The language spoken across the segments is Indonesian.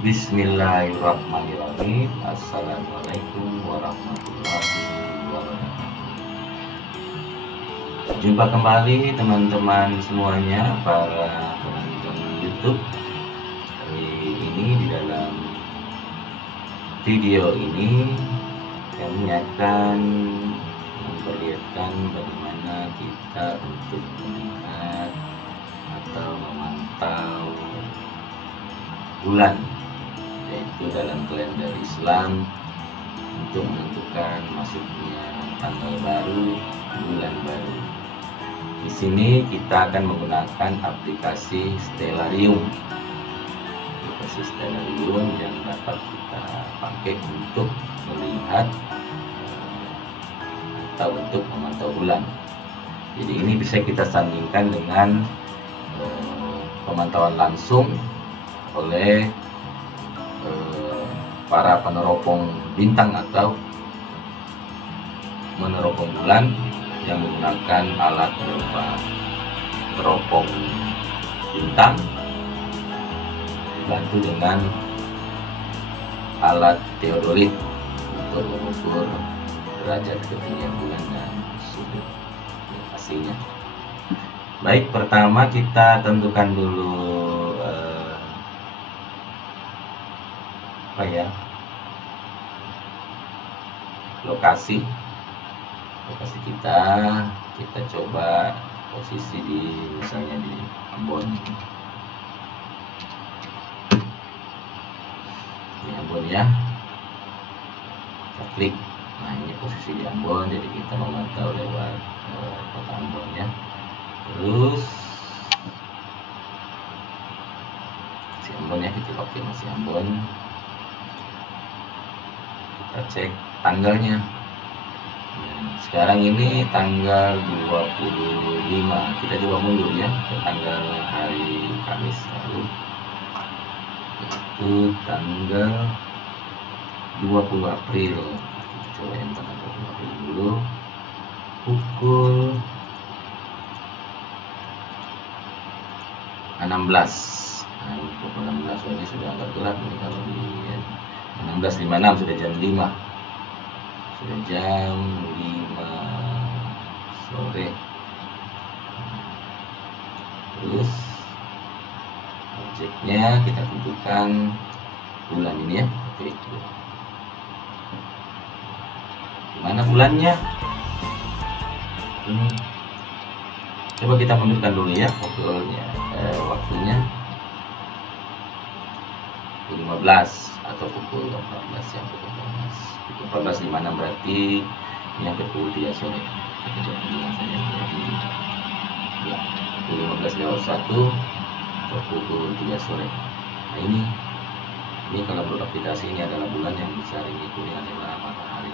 Bismillahirrahmanirrahim. Assalamualaikum warahmatullahi wabarakatuh. Jumpa kembali teman-teman semuanya, para penonton YouTube. Kali ini di dalam video ini kami akan memperlihatkan bagaimana kita untuk melihat atau memantau bulan, yaitu dalam kalender Islam, untuk menentukan masuknya tanggal baru, bulan baru. Di sini kita akan menggunakan aplikasi Stellarium. Aplikasi Stellarium yang dapat kita pakai untuk melihat atau untuk memantau bulan. Jadi ini bisa kita sandingkan dengan pemantauan langsung oleh para peneropong bintang atau meneropong bulan yang menggunakan alat berupa teropong bintang dibantu dengan alat teodolit untuk mengukur derajat ketinggian bulan dan sudut lokasinya. Baik, pertama kita tentukan dulu lokasi kita coba posisi di misalnya di Ambon ya, kita klik. Nah, ini posisi di Ambon, jadi kita memantau lewat kota Ambon ya. Terus masih Ambon ya, kita pakai masih Ambon. Kita cek tanggalnya. Sekarang ini tanggal 25. Kita coba mundur ya ke tanggal hari Kamis lalu, itu tanggal 20 April. Kita coba yang tanggal 20 April dulu, pukul 16. Nah, pukul 16 ini sudah agak gelap nih, kalau di 16.56 sudah jam 5. Sudah jam 5 sore. Terus objeknya kita tentukan bulan ini ya. Oke, gimana bulannya ini? Coba kita mundurkan dulu ya waktunya 15 atau pukul 14 ya, pukul 14.56 berarti yang pukul 3 sore. Kita coba bilang saja ya, pukul 15.01 atau pukul 3 sore. Nah, ini kalau menurut aplikasi ini adalah bulan, yang besar ini kuning adalah matahari.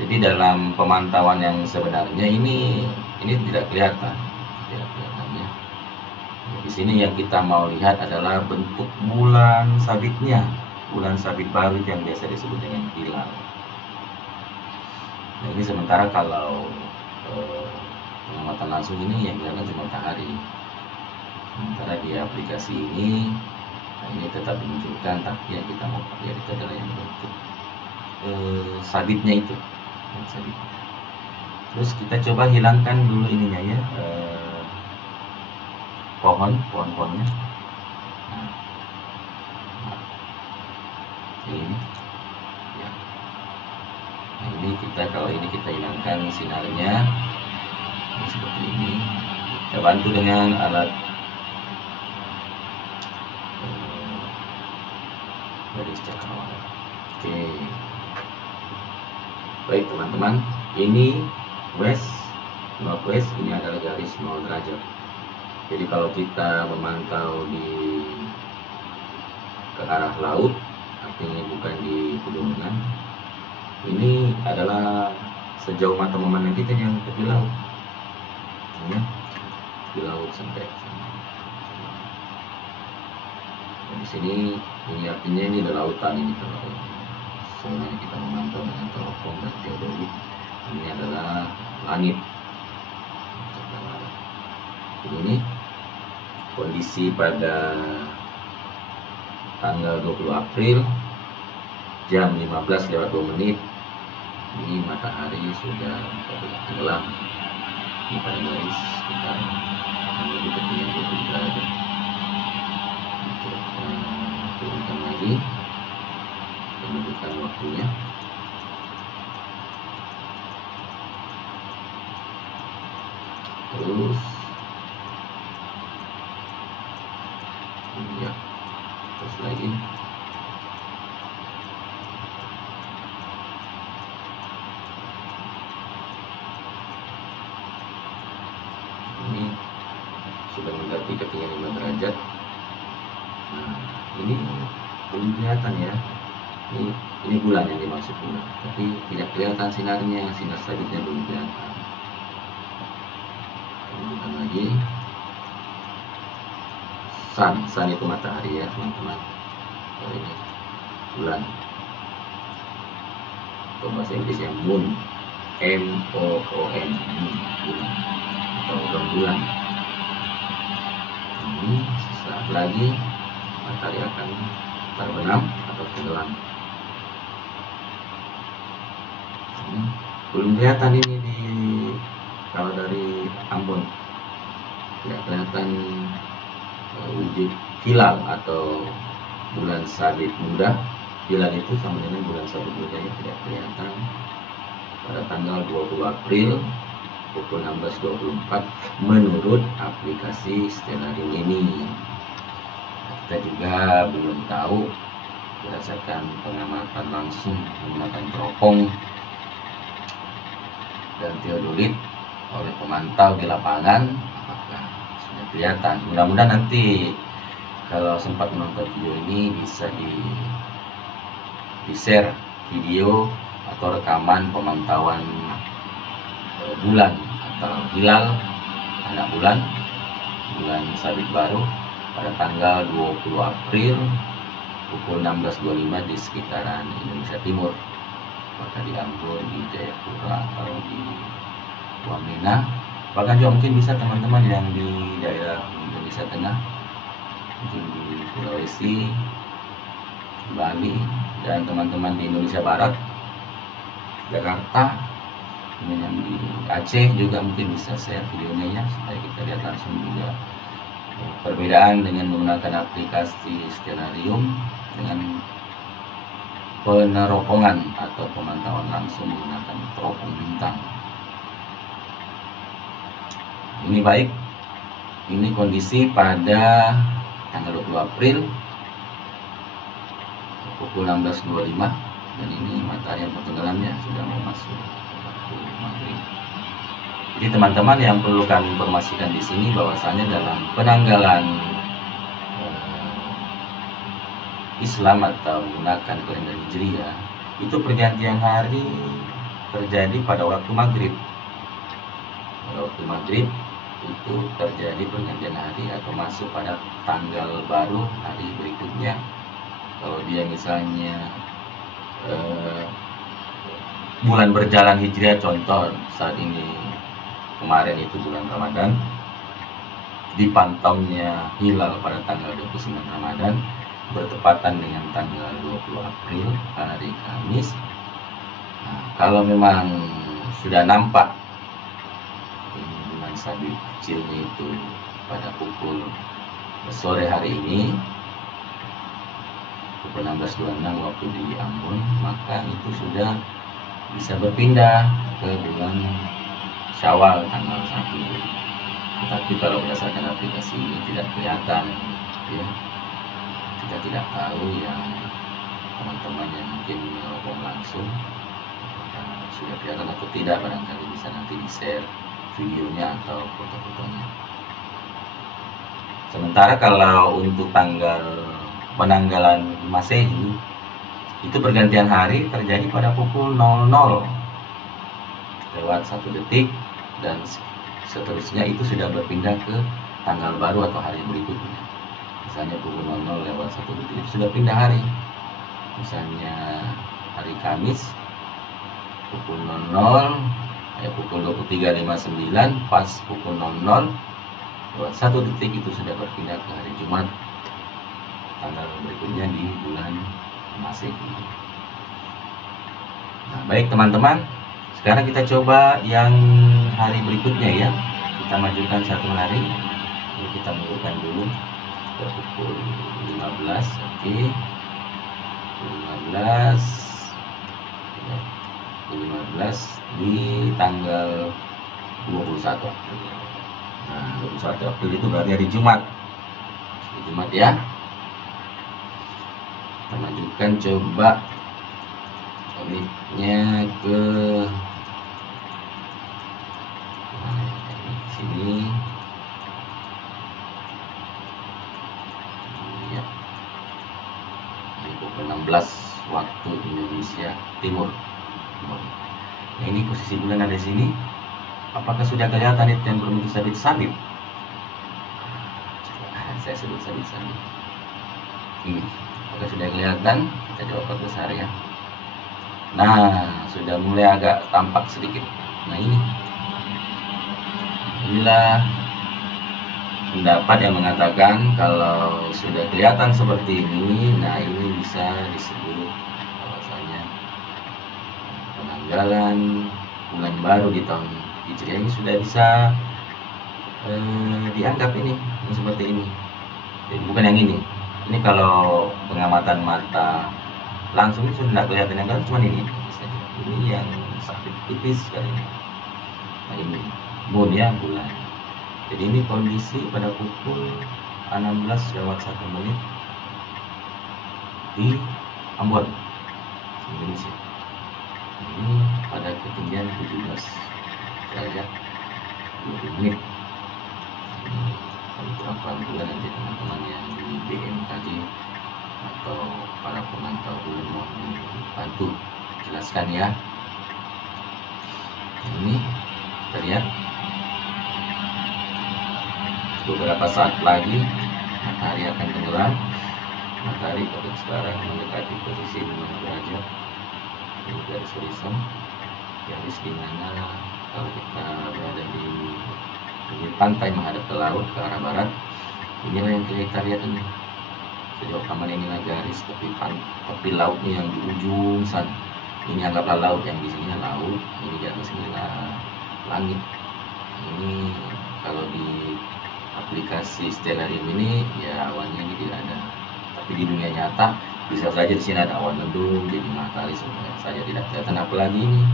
Jadi dalam pemantauan yang sebenarnya ini tidak kelihatan ya. Di sini yang kita mau lihat adalah bentuk bulan sabitnya, bulan sabit baru yang biasa disebut dengan hilal. Nah, ini sementara kalau pengamatan langsung ini yang kelihatan cuma matahari. Sementara di aplikasi ini, nah ini tetap dimunculkan, tapi yang kita mau lihat itu adalah yang bentuk sabitnya itu. Terus kita coba hilangkan dulu ininya ya, pohon-pohonnya. Nah, ini ya. Nah, ini kalau ini kita hilangkan sinarnya seperti ini. Kita bantu dengan alat garis cakrawala. Oke. Baik teman-teman, ini northwest, ini adalah garis 0 derajat. Jadi kalau kita memantau ke arah laut, artinya bukan di pegunungan, ini adalah sejauh mata memandang kita yang di laut ya, di laut sampai nah, di sini ini artinya ini adalah lautan. Ini kalau semuanya kita memantau dengan teropong dan teodolit, ini adalah langit. Ini kondisi pada tanggal 20 April jam 15 lewat 2 menit. Ini matahari sudah tenggelam. Ini pada garis kita menuju ketinggian 20 derajat. Kita turunkan lagi, menunjukkan waktunya. Terus ya, terus lagi. Ini sudah mendekati ketinggian 5 derajat. Nah, ini belum kelihatan ya. Ini bulan yang dimaksud bulan, tapi tidak kelihatan sinarnya, sinar sabitnya belum kelihatan. Kemudian lagi, sun itu matahari ya teman-teman. Kalau ini bulan, atau bahasa Inggrisnya moon, M-O-O-N, bulan atau rembulan. Ini sesaat lagi matahari akan terbenam atau tenggelam. Belum kelihatan ini kalau dari Ambon, tidak kelihatan wujud hilal atau bulan sabit muda. Hilal itu sama dengan bulan sabit muda yang tidak kelihatan pada tanggal 20 April pukul 16.24 menurut aplikasi Stellarium ini. Kita juga belum tahu berdasarkan pengamatan langsung menggunakan teropong dan teodolit oleh pemantau di lapangan, apakah sudah kelihatan. Mudah-mudahan nanti kalau sempat menonton video ini bisa di-share video atau rekaman pemantauan bulan atau hilal anak bulan sabit baru pada tanggal 20 April pukul 16.25 di sekitaran Indonesia Timur, apakah di Ambon, di Jayapura, atau di Wamena. Bahkan juga mungkin bisa teman-teman yang di daerah Indonesia Tengah, mungkin di Sulawesi, Bali, dan teman-teman di Indonesia Barat, Jakarta, yang di Aceh juga mungkin bisa share videonya ya, supaya kita lihat langsung juga perbedaan dengan menggunakan aplikasi Stellarium dengan peneropongan atau pemantauan langsung menggunakan teropong bintang. Ini baik, ini kondisi pada tanggal 20 April pukul 16.25, dan ini matahari yang tenggelamnya sudah mau masuk waktu maghrib. Jadi teman-teman yang perlu kami informasikan di sini bahwasanya dalam penanggalan Islam atau menggunakan kalender Hijriah itu pergantian hari terjadi pada waktu maghrib. Pada waktu maghrib itu terjadi pergantian hari atau masuk pada tanggal baru hari berikutnya. Kalau dia misalnya bulan berjalan Hijriah, contoh saat ini kemarin itu bulan Ramadan, dipantaunya hilal pada tanggal 29 Ramadan bertepatan dengan tanggal 20 April hari Kamis. Nah, kalau memang sudah nampak bulan sabit kecilnya itu pada pukul sore hari ini pukul 16.26 waktu di Ambon, maka itu sudah bisa berpindah ke bulan Syawal tanggal 1. Tetapi kalau berdasarkan aplikasi ini tidak kelihatan ya. Kita tidak tahu yang teman-teman yang mungkin meneropong langsung sudah kelihatan atau tidak, barangkali bisa nanti di-share videonya atau foto-fotonya. Sementara kalau untuk tanggal penanggalan Masehi itu pergantian hari terjadi pada pukul 00 lewat 1 detik, dan seterusnya itu sudah berpindah ke tanggal baru atau hari berikutnya. Misalnya pukul 00 lewat 1 detik itu sudah pindah hari. Misalnya hari Kamis pukul 00 pukul 23.59 pas pukul 00 lewat 1 detik itu sudah berpindah ke hari Jumat tanggal berikutnya di bulan Masehi. Nah, baik teman-teman, sekarang kita coba yang hari berikutnya ya. Kita majukan satu hari. Ini kita mundur dulu ke pukul 15. Oke. 15 di tanggal 21 April. Nah, 21 April itu berarti hari Jumat. Hari Jumat ya. Kita majukan coba komitnya ke sini ya. Ini pukul 16 waktu Indonesia Timur. Nah, ini posisi bulan ada di sini. Apakah sudah kelihatan itu yang berbentuk sabit-sabit? Saya sebut sabit-sabit. Ini, apakah sudah kelihatan? Kita coba perbesar ya. Nah, sudah mulai agak tampak sedikit. Nah, inilah pendapat yang mengatakan kalau sudah kelihatan seperti ini, nah ini bisa disebut bahwasanya penanggalan bulan baru di tahun Hijriah ini sudah bisa dianggap ini seperti ini. Jadi bukan yang ini. Ini kalau pengamatan mata langsung ini sudah tidak kelihatan, yang kan cuma ini. Ini yang sakit tipis sekali. Nah ini moon ya, bulan. Jadi ini kondisi pada pukul 16:01 di Ambon, Indonesia. Ini pada ketinggian 17 derajat 20 menit. Kalau kurang paham juga nanti teman-teman yang di BMKG atau para pemantau bulan mohon dibantu jelaskan ya. Ini terlihat beberapa saat lagi matahari akan tenggelam. Matahari pada sekarang mendekati posisi 5 derajat ini garis horizon, garis di mana kalau kita berada di pantai menghadap ke laut ke arah barat, inilah yang kita lihat ini. Sejauh aman inilah garis tepi lautnya yang di ujung sana. Ini anggaplah laut, yang di sini laut, ini di atas inilah langit. Ini kalau di aplikasi stellarium ini ya awannya ini tidak ada, tapi di dunia nyata bisa saja di sini ada awan mendung, jadi matahari sebenarnya saja tidak kelihatan, apalagi ini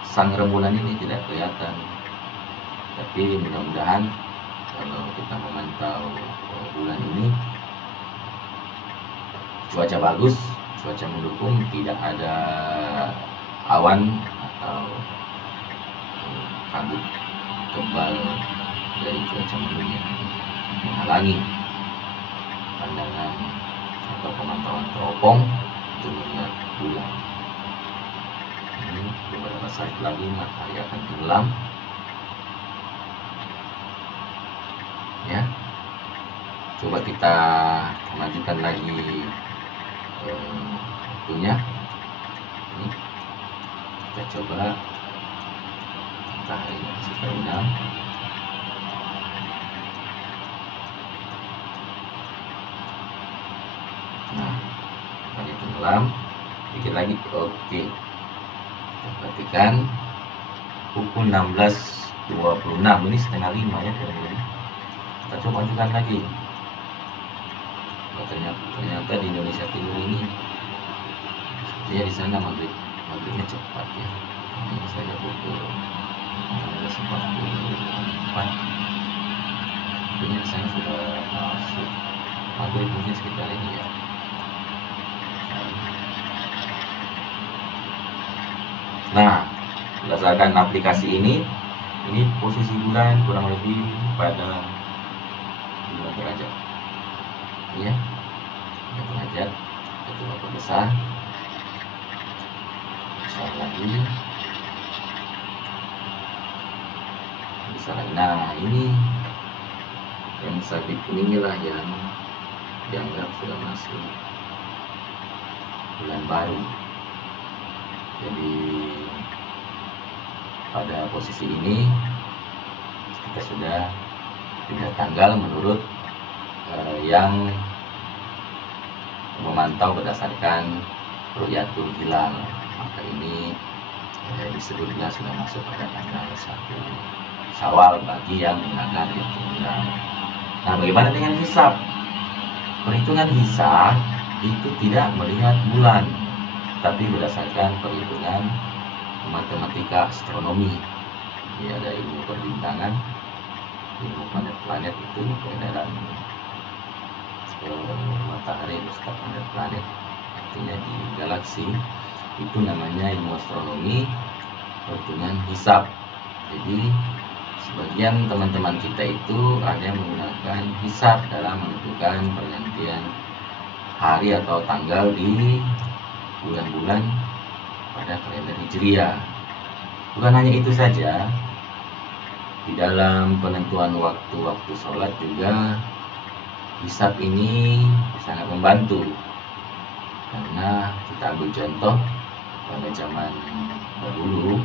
sang rembulan ini tidak kelihatan. Tapi mudah-mudahan kalau kita memantau bulan ini cuaca bagus, cuaca mendukung, tidak ada awan atau kabut tebal dari cuaca mendung yang menghalangi pandangan atau pemantauan teropong untuk melihat bulan. Ini beberapa saat lagi matahari akan tenggelam ya. Coba kita majukan lagi waktunya. Ini kita coba matahari masih terbenam. Nah, matahari tenggelam dikit lagi. Oke, kita perhatikan pukul 16:26, ini 4:30 ya kira-kira. Kita coba majukan lagi. Ternyata di Indonesia Timur ini dia di sana maghribnya cepat ya. Ini saya pukul 16:44. Ini di sana sudah masuk maghrib, mungkin sekitar ini ya. Nah, berdasarkan aplikasi ini posisi bulan kurang lebih pada 5 derajat. Ya, 5 derajat. Kita coba perbesar. Besar lagi. Besar lagi. Nah, ini yang sabit inilah yang dianggap sudah masuk bulan baru. Jadi pada posisi ini kita sudah pindah tanggal menurut yang memantau berdasarkan ru'yatul hilal. Maka ini disebutnya sudah masuk pada tanggal 1 Syawal bagi yang menggunakan ru'yatul hilal. Nah, bagaimana dengan hisab? Perhitungan hisab itu tidak melihat bulan, tapi berdasarkan perhitungan matematika astronomi. Ini ada ilmu perbintangan, ilmu planet-planet itu peredaran matahari beserta planet-planet, artinya di galaksi itu namanya ilmu astronomi perhitungan hisab. Jadi sebagian teman-teman kita itu ada yang menggunakan hisab dalam menentukan pergantian hari atau tanggal di bulan-bulan pada kalender Hijriah. Bukan hanya itu saja, di dalam penentuan waktu-waktu sholat juga hisab ini sangat membantu. Karena kita ambil contoh pada zaman dahulu,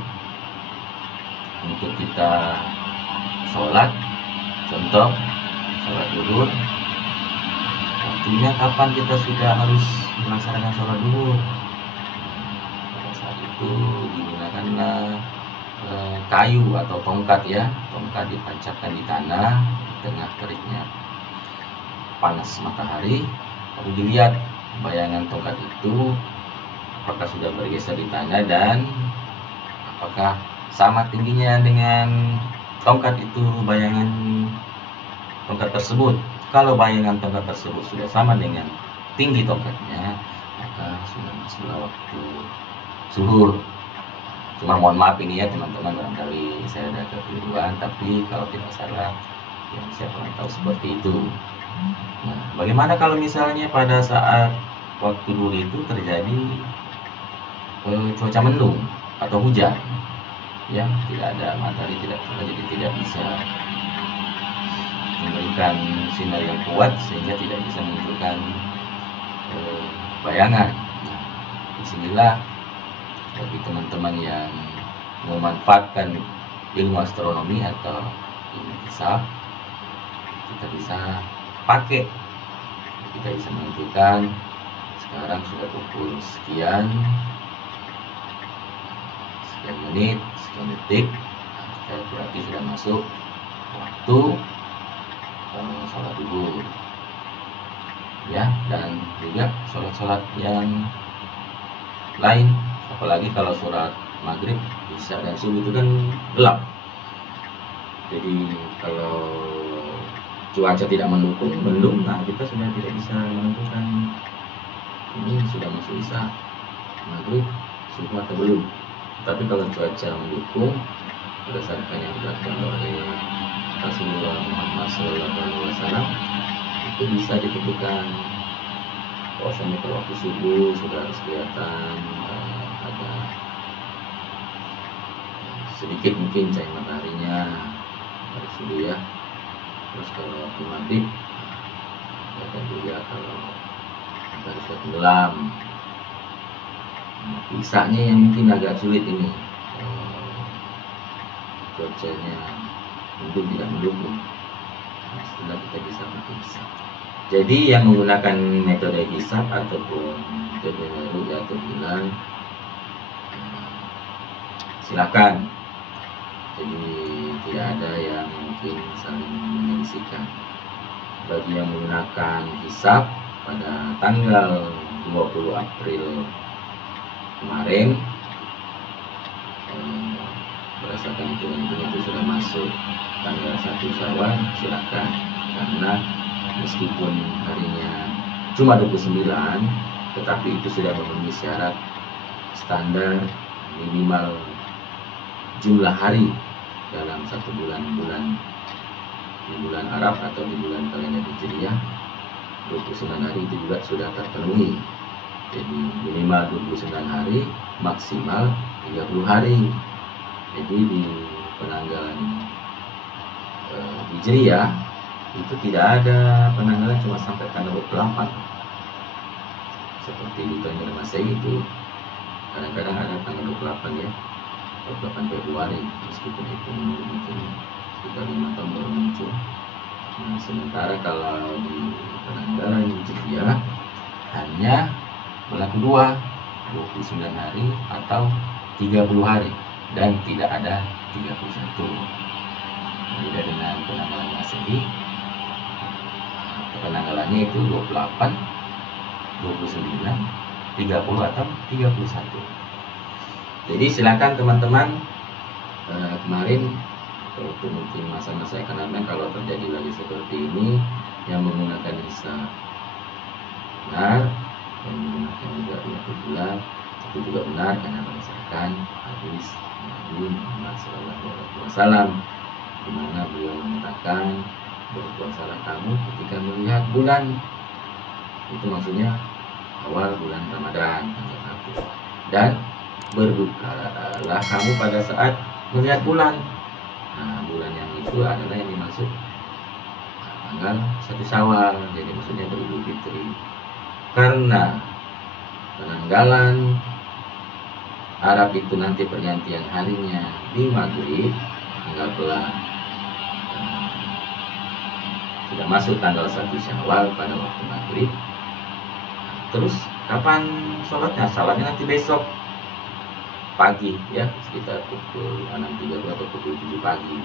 untuk kita sholat, contoh sholat zuhur, waktunya kapan kita sudah harus melaksanakan sholat zuhur? Pada saat itu digunakanlah kayu atau tongkat ya, tongkat ditancapkan di tanah di tengah teriknya panas matahari, lalu dilihat bayangan tongkat itu apakah sudah bergeser di tanah dan apakah sama tingginya dengan tongkat itu, bayangan tongkat tersebut. Kalau bayangan tongkat tersebut sudah sama dengan tinggi tongkatnya, maka sudah masuklah waktu zuhur. Cuma mohon maaf ini ya teman-teman, barangkali saya ada kekeliruan, tapi kalau tidak salah yang saya pernah tahu seperti itu. Nah, bagaimana kalau misalnya pada saat waktu zuhur itu terjadi cuaca mendung atau hujan, ya tidak ada matahari, tidak terang, jadi tidak bisa memberikan sinar yang kuat sehingga tidak bisa menunjukkan bayangan. Nah, disinilah bagi teman-teman yang memanfaatkan ilmu astronomi atau ilmu hisab, kita bisa pakai, kita bisa menentukan sekarang sudah pukul sekian menit, sekian detik, berarti sudah masuk waktu sholat zuhur ya. Dan juga sholat-sholat yang lain, apalagi kalau sholat maghrib, isya dan subuh itu kan gelap. Jadi kalau cuaca tidak mendukung, mendung, nah kita sudah tidak bisa menentukan ini sudah masuk isya, maghrib, subuh atau belum. Tapi kalau cuaca mendukung, berdasarkan yang dilakukan oleh Rasulullah Muhammad SAW, itu bisa ditentukan bahwasanya kalau waktu subuh sudah harus kelihatan ada sedikit mungkin cahaya mataharinya dari subuh ya. Terus kalau waktu maghrib, dan juga kalau matahari sudah tenggelam. Isanya yang mungkin agak sulit ini, cuacanya mendung tidak mendukung. Nah, setelah kita bisa pakai hisab. Jadi yang menggunakan metode hisab ataupun metode ru'yatul hilal, silakan. Jadi tidak ada yang mungkin saling menyaksikan. Bagi yang menggunakan hisab pada tanggal 20 April kemarin, berdasarkan hitungan itu sudah masuk tanggal 1 Syawal, silakan. Karena meskipun harinya cuma 29, tetapi itu sudah memenuhi syarat standar minimal jumlah hari dalam satu bulan di bulan Arab atau di bulan kalender Hijriah. 29 hari itu juga sudah terpenuhi. Jadi minimal 29 hari, maksimal 30 hari. Jadi di penanggalan Hijriah itu tidak ada penanggalan cuma sampai tanggal 28. Seperti di kalender Masehi itu kadang-kadang ada tanggal 28 ya, 28 Februari, meskipun itu mungkin sekitar 5 tahun baru muncul. Nah, sementara kalau di penanggalan Hijriah hanya berlaku 29 hari atau 30 hari dan tidak ada 31. Beda dengan penanggalan Masehi, penanggalannya itu 28, 29, 30 atau 31. Jadi silakan teman-teman, kemarin waktu mungkin masa-masa yang akan datang kalau terjadi lagi seperti ini yang menggunakan hisab benar, yang menggunakan juga 20 bulan itu juga benar karena berdasarkan hadis Nabi Muhammad SAW, di mana beliau mengatakan berpuasalah kamu ketika melihat bulan, itu maksudnya awal bulan Ramadan tanggal 1, dan berbukalah kamu pada saat melihat bulan. Nah, bulan yang itu adalah yang dimaksud tanggal 1 Syawal, jadi maksudnya Idul Fitri. Karena penanggalan Arab itu nanti pergantian harinya di maghrib, anggaplah sudah masuk tanggal 1 Syawal pada waktu maghrib. Terus kapan sholatnya? Sholatnya nanti besok pagi ya, sekitar pukul 6.30 atau pukul 7 pagi.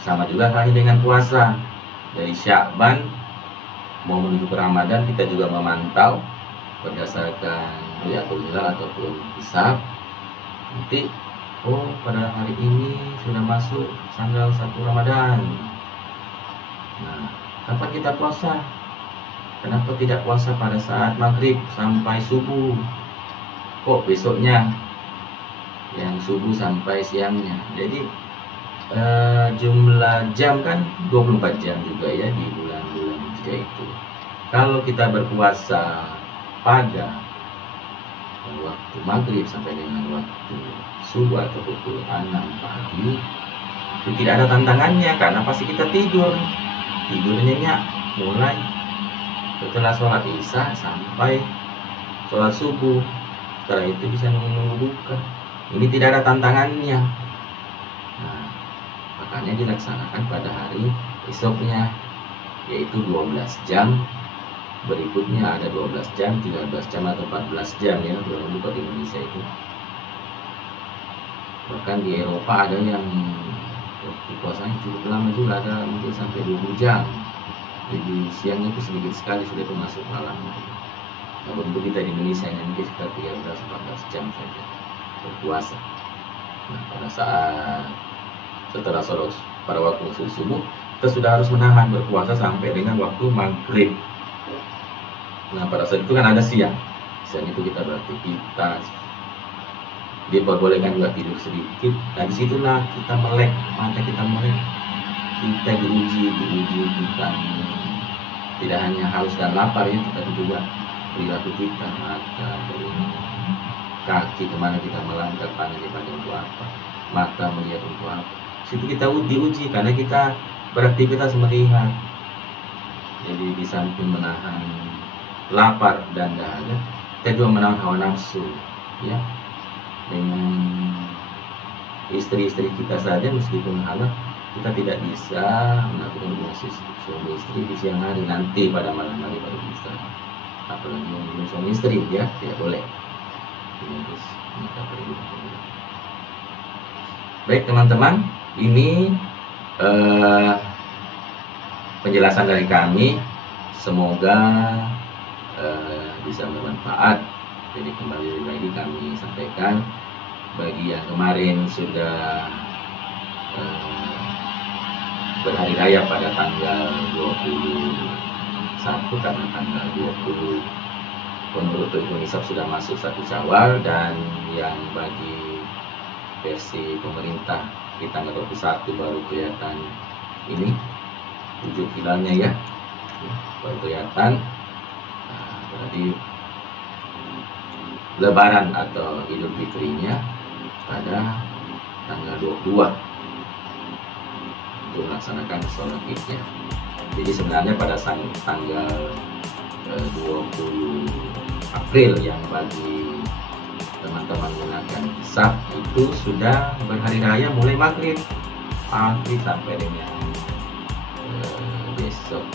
Sama juga halnya dengan puasa. Dari Sya'ban mau menuju ke Ramadan, kita juga memantau berdasarkan ru'yatul hilal ataupun hisab. Nanti pada hari ini sudah masuk tanggal 1 Ramadan. Nah, kapan kita puasa? Kenapa tidak puasa pada saat maghrib sampai subuh? Kok besoknya yang subuh sampai siangnya? Jadi jumlah jam kan 24 jam juga ya di bulan-bulan Hijriah itu. Kalau kita berpuasa pada waktu maghrib sampai dengan waktu subuh atau pukul 6 pagi, itu tidak ada tantangannya karena pasti kita tidurnya mulai setelah sholat isya sampai sholat subuh. Setelah itu bisa menunggu buka. Ini tidak ada tantangannya. Nah, makanya dilaksanakan pada hari esoknya, yaitu 12 jam. Berikutnya ada 12 jam, 13 jam atau 14 jam ya, kurang lebih di Indonesia itu. Bahkan di Eropa ada yang waktu puasanya cukup lama juga, ada mungkin sampai 20 jam. Jadi siangnya itu sedikit sekali, sudah termasuk malam. Nah, untuk kita di Indonesia ini mungkin sekitar 13-14 jam saja berpuasa. Nah, pada saat setelah sholat pada waktu subuh, kita sudah harus menahan berpuasa sampai dengan waktu maghrib. Nah, pada saat itu kan ada siang itu kita beraktivitas, diperbolehkan juga tidur sedikit. Nah, disitulah kita melek, mata kita melek, kita diuji kita tidak hanya haus dan lapar ya, tetapi juga perilaku kita, mata, kaki kemana kita melangkah, tangan dipakai untuk apa, mata melihat untuk apa. Situ kita diuji karena kita beraktivitas melihat. Jadi di samping menahan lapar dan dahaga, kita juga menahan hawa nafsu ya. Dengan istri-istri kita saja meskipun halal, kita tidak bisa melakukan hubungan suami istri di siang hari, nanti pada malam hari baru bisa. Apalagi yang belum suami istri ya, tidak boleh. Harus kita perhatikan. Baik teman-teman, ini penjelasan dari kami, semoga bisa bermanfaat. Jadi kembali lagi kami sampaikan, bagi yang kemarin sudah berhari raya pada tanggal 21, karena tanggal 20 menurut perhitungan hisab sudah masuk 1 Syawal, dan yang bagi versi pemerintah di tanggal 21 baru kelihatan ini wujud hilalnya ya, baru kelihatan. Nah, berarti Lebaran atau Idul Fitrinya pada tanggal 22 untuk melaksanakan sholat Idnya. Jadi sebenarnya pada tanggal 20 April yang bagi teman-teman menggunakan hisab itu sudah berhari raya mulai maghrib pagi sampai dengan besok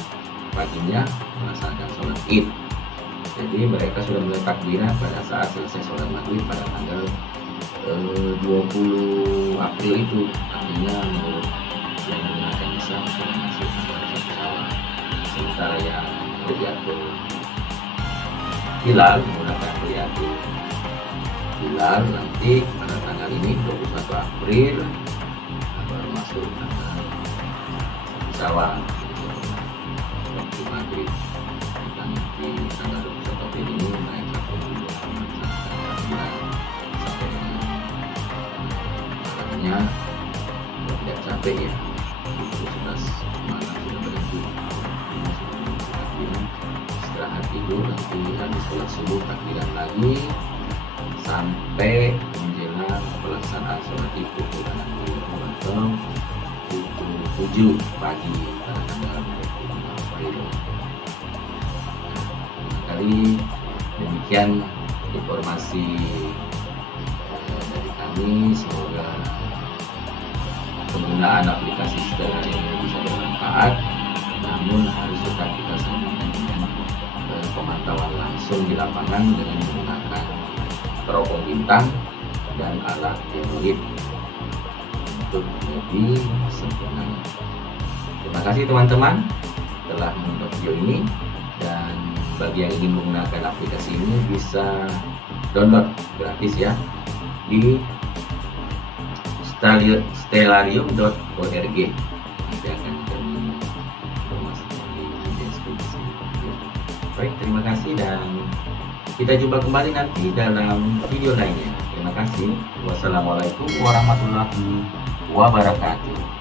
paginya melaksanakan sholat Id. Jadi mereka sudah mulai takbiran pada saat selesai sholat maghrib pada tanggal 20 April itu. Artinya menurut yang menggunakan Islam sudah masuk tanggal 1 Syawal. Sementara yang Rukyatul Hilal menggunakan Rukyatul Hilal nanti pada tanggal ini 21 April baru masuk tanggal 1 Syawal waktu maghrib. Di tanggal 21 April ini mereka sampai dengan malamnya tidak capek ya, 11 malam sudah berhenti, istirahat tidur, nanti habis sholat subuh takbiran lagi sampai menjelang pelaksanaan sholat id pukul 6 atau pukul 7 pagi pada tanggal 25 April. Kali demikian informasi dari kami. Semoga penggunaan aplikasi Stellarium ini bisa bermanfaat, namun harus tetap kita sambungkan dengan pemantauan langsung di lapangan dengan menggunakan teropong bintang dan alat teloid untuk lebih sempurna. Terima kasih teman-teman telah menonton video ini, dan bagi yang ingin menggunakan aplikasi ini bisa download gratis ya di stellarium.org. Nanti akan kami informasikan di deskripsi. Baik, terima kasih dan kita jumpa kembali nanti dalam video lainnya. Terima kasih. Wassalamualaikum warahmatullahi wabarakatuh.